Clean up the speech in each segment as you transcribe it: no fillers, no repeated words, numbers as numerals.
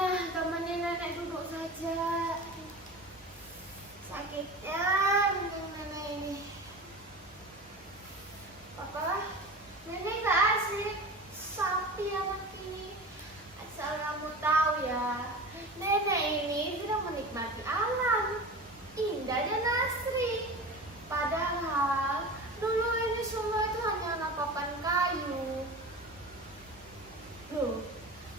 Nah, temenin nenek duduk saja. Sakitnya nenek ini. Papa, nenek gak asik. Sapi amat ini. Asal kamu tahu ya, nenek ini sedang menikmati alam. Indah dan asri. Padahal dulu ini semua itu hanya napakan kayu. Loh,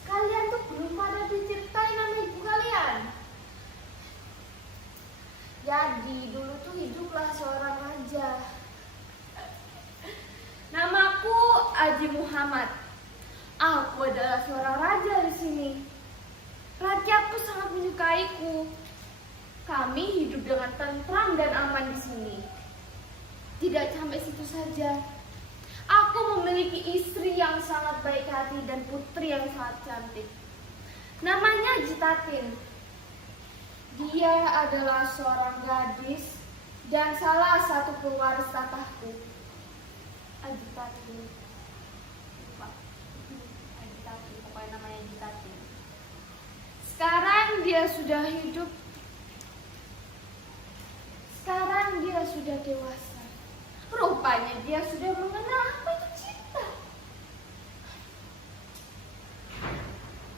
kalian tuh belum pada diceritain nama ibu kalian. Jadi dulu tuh hiduplah seorang raja. Namaku Haji Muhammad. Aku adalah seorang raja di sini. Rakyatku sangat menyukaiku. Kami hidup dengan tentram dan aman di sini. Tidak sampai situ saja. Aku memiliki istri yang sangat baik hati dan putri yang sangat cantik. Namanya Jitatin. Dia adalah seorang gadis dan salah satu pewaris tatahku. Jitatin. Jitatin, pokoknya namanya Jitatin. Sekarang dia sudah hidup. Sekarang dia sudah dewasa. Rupanya dia sudah mengenal apa itu cinta.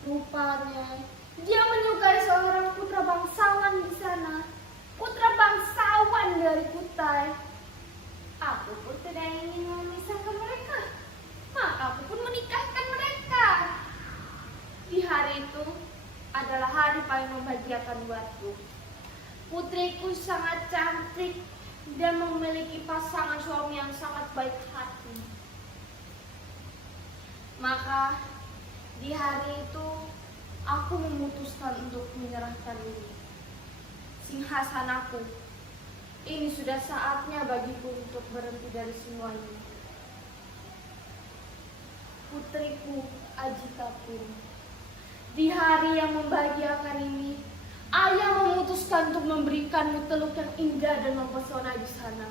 Rupanya dia menyukai seorang putra bangsawan di sana. Putra bangsawan dari Kutai. Aku pun tidak ingin memisahkan mereka. Maka aku pun menikahkan mereka. Di hari itu adalah hari paling membahagiakan buatku. Putriku sangat cantik dan memiliki pasangan suami yang sangat baik hati. Maka di hari itu aku memutuskan untuk menyerahkan diri. Singgasanaku, ini sudah saatnya bagiku untuk berhenti dari semua ini. Putriku Ajitapun, di hari yang membahagiakan ini, ayah memutuskan untuk memberikanmu teluk yang indah dan mempesona di sana.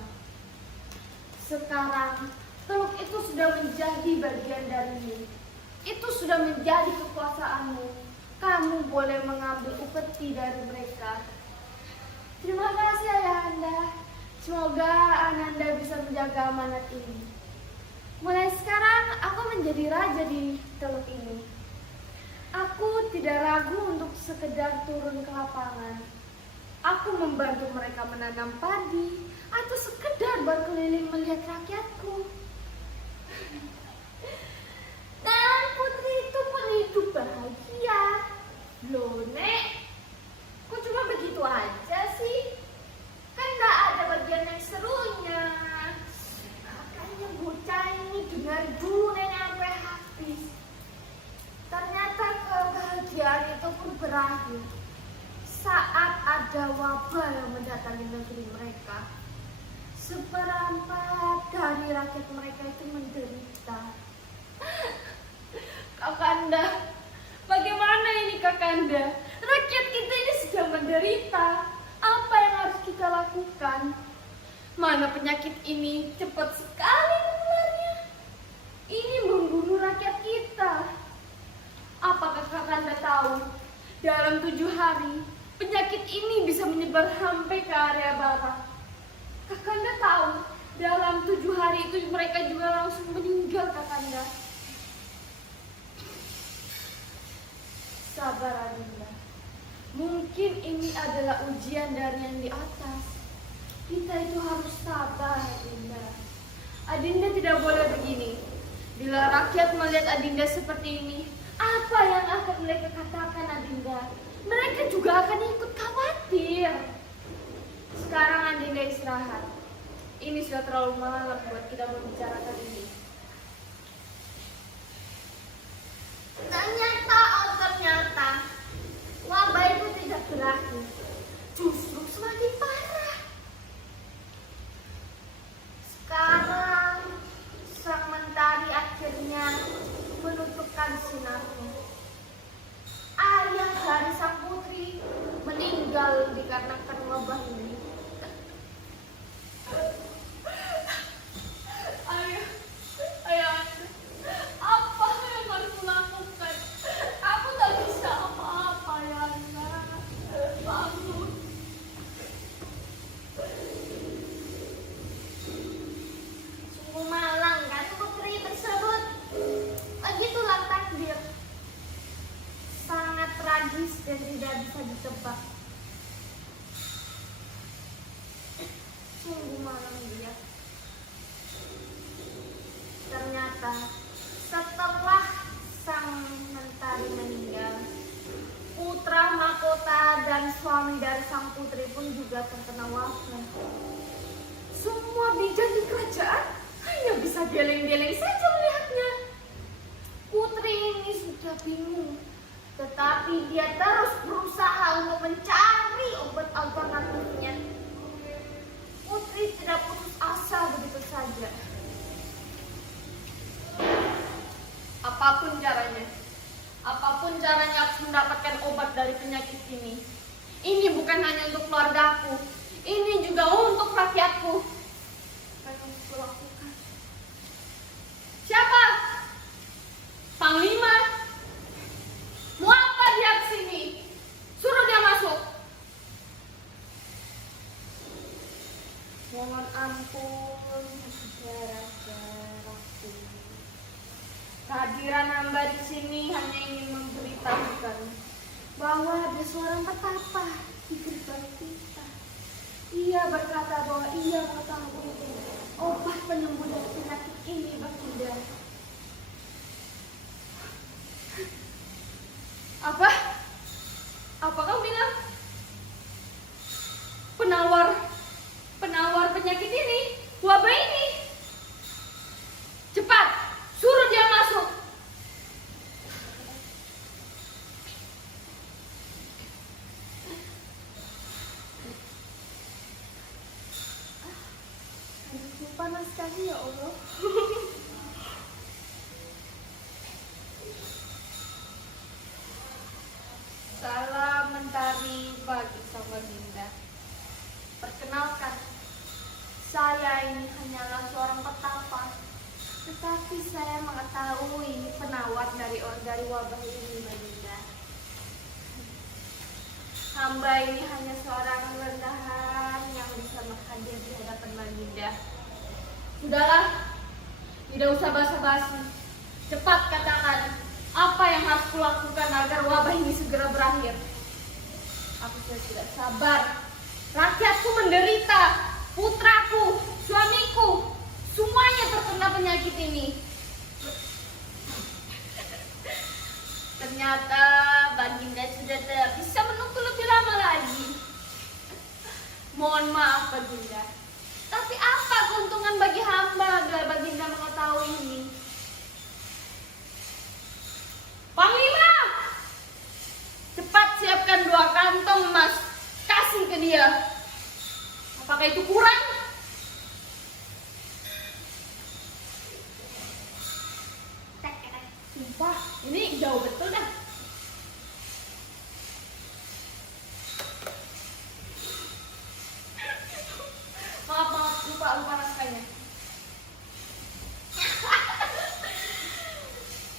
Sekarang, teluk itu sudah menjadi bagian darimu. Itu sudah menjadi kekuasaanmu. Kamu boleh mengambil upeti dari mereka. Terima kasih Ayahanda. Semoga Ananda bisa menjaga amanat ini. Mulai sekarang, aku menjadi raja di teluk ini. Aku tidak ragu untuk sekedar turun ke lapangan. Aku membantu mereka menanam padi atau sekedar berkeliling melihat rakyatku. Dan putri itu pun hidup bahagia. Loh, Nek, kok cuma begitu aja sih? Kan gak ada bagian yang serunya. Makanya bocah ini dengar dulu nenek sampai habis. Ternyata kebahagiaan itu pun berakhir saat ada wabah yang mendatangi negeri mereka. Seperempat dari rakyat mereka itu menderita. Kakanda, bagaimana ini Kakanda? Rakyat kita ini sedang menderita. Apa yang harus kita lakukan? Mana penyakit ini cepat sekali menularnya. Ini membunuh rakyat kita. Apakah Kakanda tahu, dalam 7 hari, penyakit ini bisa menyebar sampai ke area barat. Kakanda tahu, dalam 7 hari itu mereka juga langsung meninggal, Kakanda. Sabar, Adinda. Mungkin ini adalah ujian dari yang di atas. Kita itu harus sabar, Adinda. Adinda tidak boleh begini. Bila rakyat melihat Adinda seperti ini, apa yang akan mereka katakan, Adinda? Mereka juga akan ikut khawatir. Sekarang Adinda istirahat. Ini sudah terlalu malam buat kita membicarakan ini. Ternyata wabah itu tidak berakhir. Justru semakin parah. Sekarang sang mentari akhirnya menutupkan sinarnya. Ayah dari sang putri meninggal dikarenakan wabah ini. Ayah, apa yang harus kulakukan? Aku tak bisa apa-apa. ternyata setelah sang mentari meninggal, putra mahkota dan suami dari sang putri pun juga terkena wabah. Semua bijak di kerajaan hanya bisa geleng-geleng saja melihatnya. Putri ini sudah bingung, tetapi dia terus berusaha untuk mencari obat alternatifnya. Putri tidak putus asa begitu saja. Apapun caranya aku mendapatkan obat dari penyakit ini. Ini bukan hanya untuk keluargaku, ini juga untuk rakyatku. Apa yang harus kulakukan? Siapa? Panglima? Mau apa dia kesini? Suruh dia masuk. Mohon ampun, saudara-saudaraku. Kehadiran hamba di sini hanya ingin memberitahukan bahwa ada seorang petapa di gerbang kita. Ia berkata bahwa ia mengetahui obat penyembuh dari penyakit ini, Baginda. Apa? Apa kau bilang? Penawar penyakit ini, wabah ini. Cepat, suruh dia masuk. Aduh, panas sekali ya Allah. Salam mentari bagi sang Baginda. Perkenalkan, saya ini hanyalah seorang petapa, tetapi saya mengetahui penawar dari wabah ini, Baginda. Hamba ini hanya seorang rendahan yang bisa hadir di hadapan Baginda. Sudahlah, tidak usah basa-basi. Cepat katakan, apa yang harus kulakukan agar wabah ini segera berakhir? Aku sudah tidak sabar. Rakyatku menderita, putraku, suamiku, semuanya terkena penyakit ini. Ternyata Baginda sudah tidak bisa menunggu lebih lama lagi. Mohon maaf, Baginda. Tapi apa keuntungan bagi hamba agar Baginda mengetahui ini? Panglima, cepat siapkan 2 kantong emas, kasih ke dia. Apakah itu kurang? Sumpah, ini jauh betul dah. Maaf, lupa naskahnya.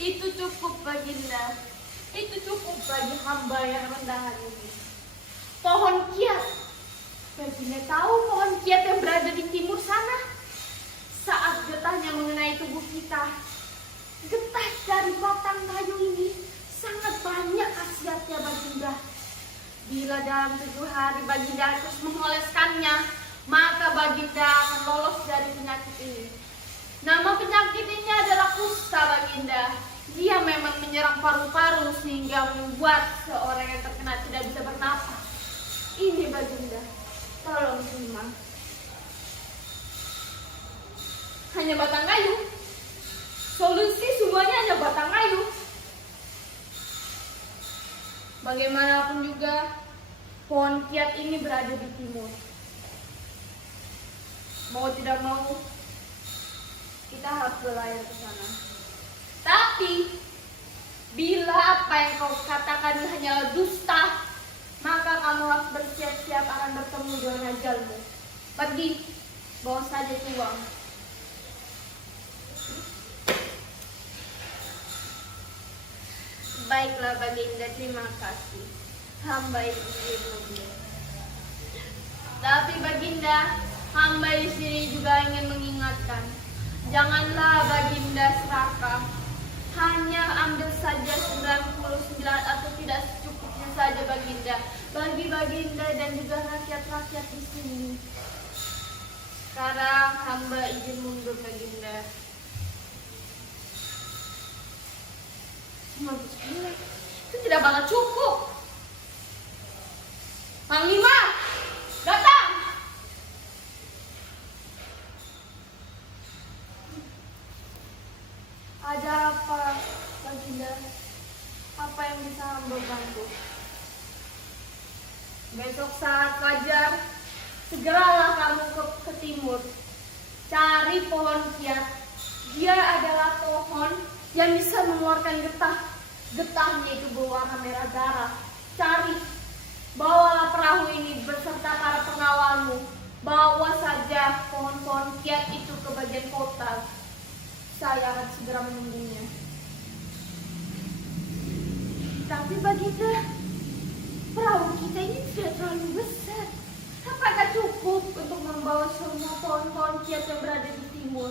Itu cukup, Baginda. Itu cukup bagi hamba yang rendahan ini. Pohon kiat. Baginda tahu pohon kiat yang berada di timur sana. Saat getahnya mengenai tubuh kita, getah dari batang kayu ini sangat banyak khasiatnya, Baginda. Bila dalam 7 hari Baginda terus mengoleskannya, maka Baginda akan lolos dari penyakit ini. Nama penyakit ini adalah kusta, Baginda. Dia memang menyerang paru-paru sehingga membuat seorang yang terkena tidak bisa bernafas. Ini, Baginda, tolong terima. Hanya batang kayu. Solusi semuanya hanya batang kayu. Bagaimanapun juga, pohon kiat ini berada di timur. Mau tidak mau, kita harus berlayar ke sana. Tapi, bila apa yang kau katakan hanyalah dusta, maka kamu harus bersiap-siap akan bertemu dengan ajalmu. Pergi, bawa saja uang. Baiklah, Baginda, terima kasih. Hamba izin mundur. Tapi Baginda, hamba di sini juga ingin mengingatkan, janganlah Baginda serakah. Hanya ambil saja 99 atau tidak secukupnya saja, Baginda, bagi Baginda dan juga rakyat-rakyat di sini. Sekarang hamba izin mundur, Baginda. 9 itu tidak bakal cukup. Panglima, datang. Ada apa, Baginda? Apa yang bisa hamba bantu? Besok saat fajar, segeralah kamu ke timur. Cari pohon kiat. Dia adalah pohon yang bisa mengeluarkan getah. Getahnya itu berwarna merah darah. Cari. Bawalah perahu ini beserta para pengawalmu. Bawa saja pohon-pohon kiat itu ke bagian kota. Saya akan segera menunggunya. Tapi Baginda, perahu kita ini tidak terlalu besar. Apakah cukup untuk membawa semua pohon-pohon kiat yang berada di timur?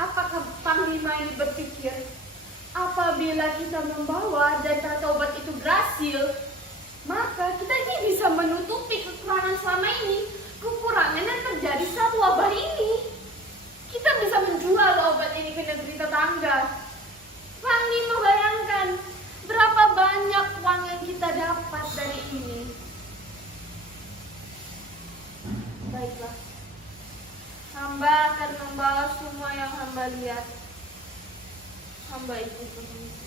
Apakah Panglima ini berpikir, apabila kita membawa dan tata obat itu berhasil, maka kita ini bisa menutupi kekurangan selama ini, kekurangan yang terjadi saat wabah ini. Kita bisa menjual obat ini ke negeri tetangga. Panglima bayangkan berapa banyak uang yang kita dapat dari ini. Baiklah, hamba akan membawa semua yang hamba lihat. Hamba ikut permisi.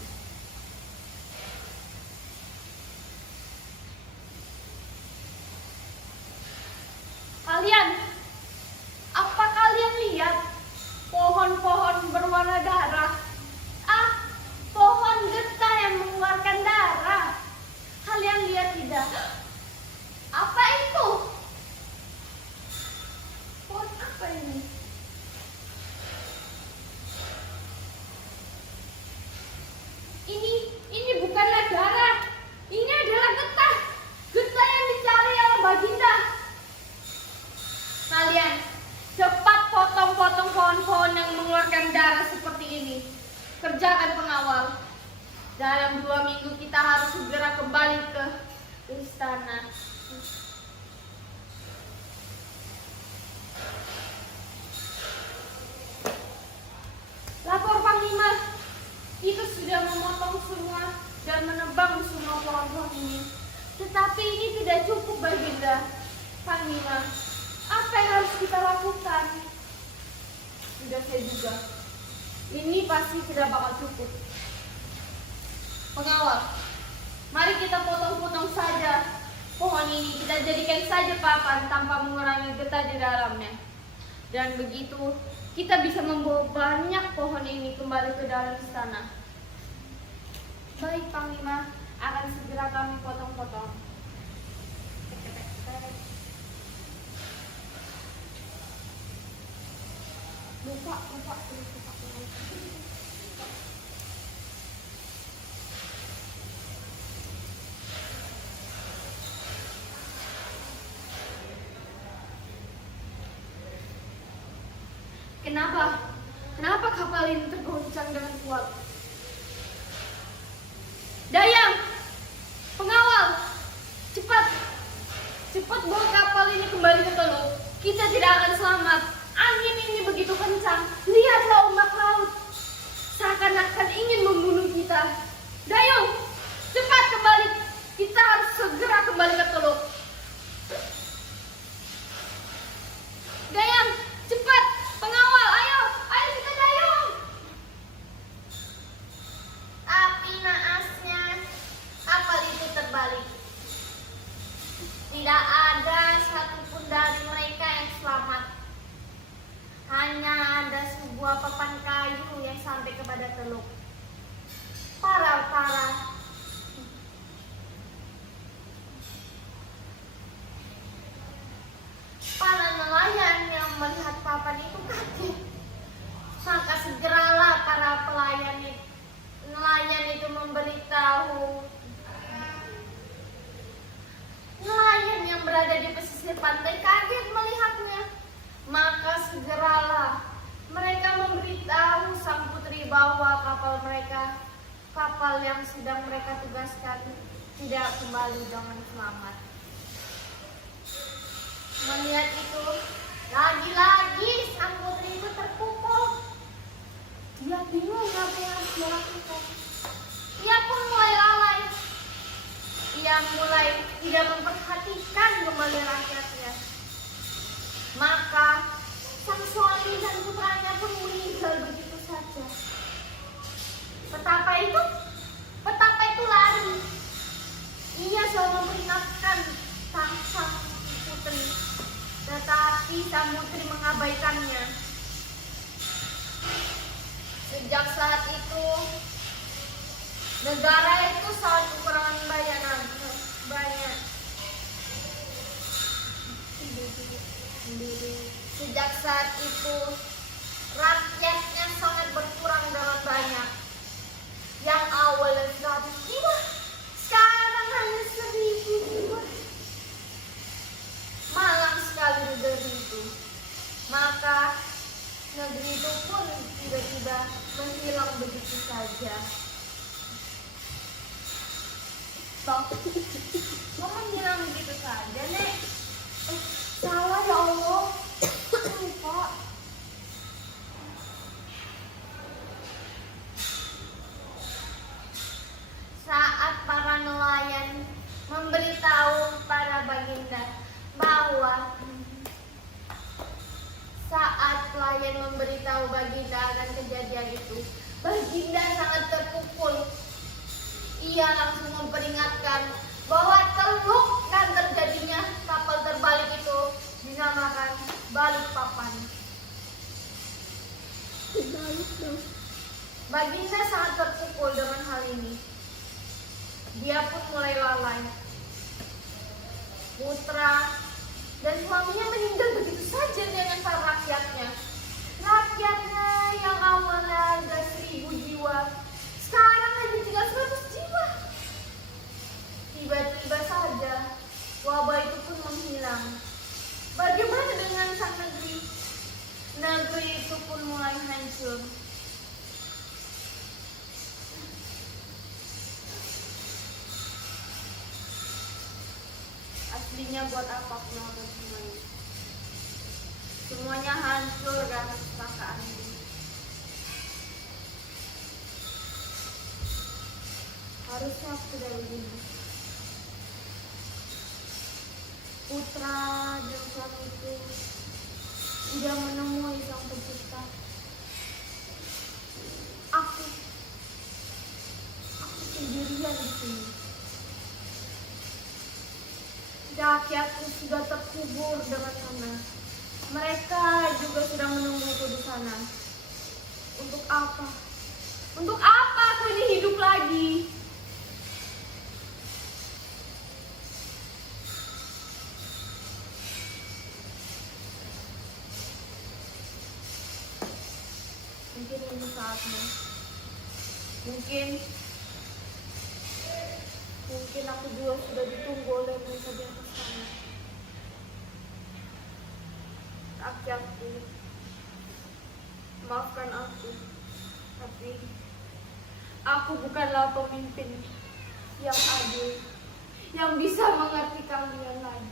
Apa kalian lihat pohon-pohon berwarna darah? Pohon getah yang mengeluarkan darah. Kalian lihat tidak? Apa itu? Pohon apa ini? Ini bukanlah darah. Ini adalah getah. Getah yang dicari oleh Baginda. Kalian cepat potong-potong pohon-pohon yang mengeluarkan darah seperti ini. Kerjakan pengawal. Dalam 2 minggu kita harus segera kembali ke istana. Lapor Panglima, kita sudah memotong semua dan menebang semua pohon-pohon ini. Tetapi ini tidak cukup Baginda. Panglima, apa yang harus kita lakukan? Sudah saya duga. Ini pasti tidak bakal cukup. Pengawal, mari kita potong-potong saja pohon ini. Kita jadikan saja papan tanpa mengurangi getah di dalamnya. Dan begitu kita bisa membawa banyak pohon ini kembali ke dalam istana. Baik Panglima, akan segera kami potong-potong. Lupa. Kenapa kapal ini tergoncang dengan kuat? Dayang, pengawal, cepat bawa kapal ini kembali ke Teluk. Kita tidak akan selamat. Angin ini begitu kencang. Lihatlah ombak laut. Seakan-akan ingin membunuh kita. Dayung, cepat kembali. Kita harus segera kembali ke Teluk. Dayang, cepat. Pengawal, ayo kita dayung. Tapi naasnya kapal itu terbalik. Tidak ada satupun dari mereka yang selamat. Hanya ada sebuah papan kayu yang sampai kepada Teluk. Para nelayan yang melihat papan itu kaget. Maka segeralah para nelayan itu memberitahu nelayan yang berada di pesisir pantai kaget melihatnya. Maka segeralah mereka memberitahu sang putri bahwa kapal yang sedang mereka tugaskan tidak kembali dengan selamat. Melihat itu, lagi-lagi sang putri itu terpukul. Dia bingung apa yang tidak memperhatikan kembali rakyatnya. Maka sang suami dan putranya pun meninggal begitu saja. Petapa itu lari. Ia selalu memperingatkan sang putri, tetapi sang putri mengabaikannya. Sejak saat itu, negara itu sangat kekurangan banyak. Sejak saat itu, rakyatnya sangat berkurang dengan banyak. Yang awalnya 100 jiwa, sekarang hanya 1000 jiwa. Malang sekali negeri itu. Maka negeri itu pun tiba-tiba menghilang begitu saja. Kok menghilang begitu saja, Nek? Salah ya Allah. Lupa. Saat para nelayan memberitahu para baginda bahwa baginda akan kejadian itu, baginda sangat terpukul. Ia langsung memperingatkan bahwa teluk dan terjadinya kapal terbalik itu dinamakan Balikpapan. Baginda sangat terpukul dengan hal ini. Dia pun mulai lalai. Putra dan suaminya meninggal begitu saja dengan para rakyatnya. Rakyatnya yang awalnya ada 1000 jiwa, sekarang hanya tinggal 100 jiwa. Tiba-tiba saja wabah itu pun menghilang. Bagaimana dengan sang negeri? Negeri itu pun mulai hancur. Aslinya buat apa keluarga semuanya? Semuanya hancur karena kecelakaan ini. Harusnya aku tidak begini. Putra dan suami itu tidak menemui sang pencipta. Aku sendirian di sini. Rakyatku sudah terkubur dengan sana. Mereka juga sudah menungguku di sana. Untuk apa? Untuk apa aku ini hidup lagi? Mungkin ini saatnya. Mungkin aku juga sudah ditunggu oleh mereka di atas sana. Rakyatku, maafkan aku, tapi aku bukanlah pemimpin yang adil, yang bisa mengerti kalian lagi.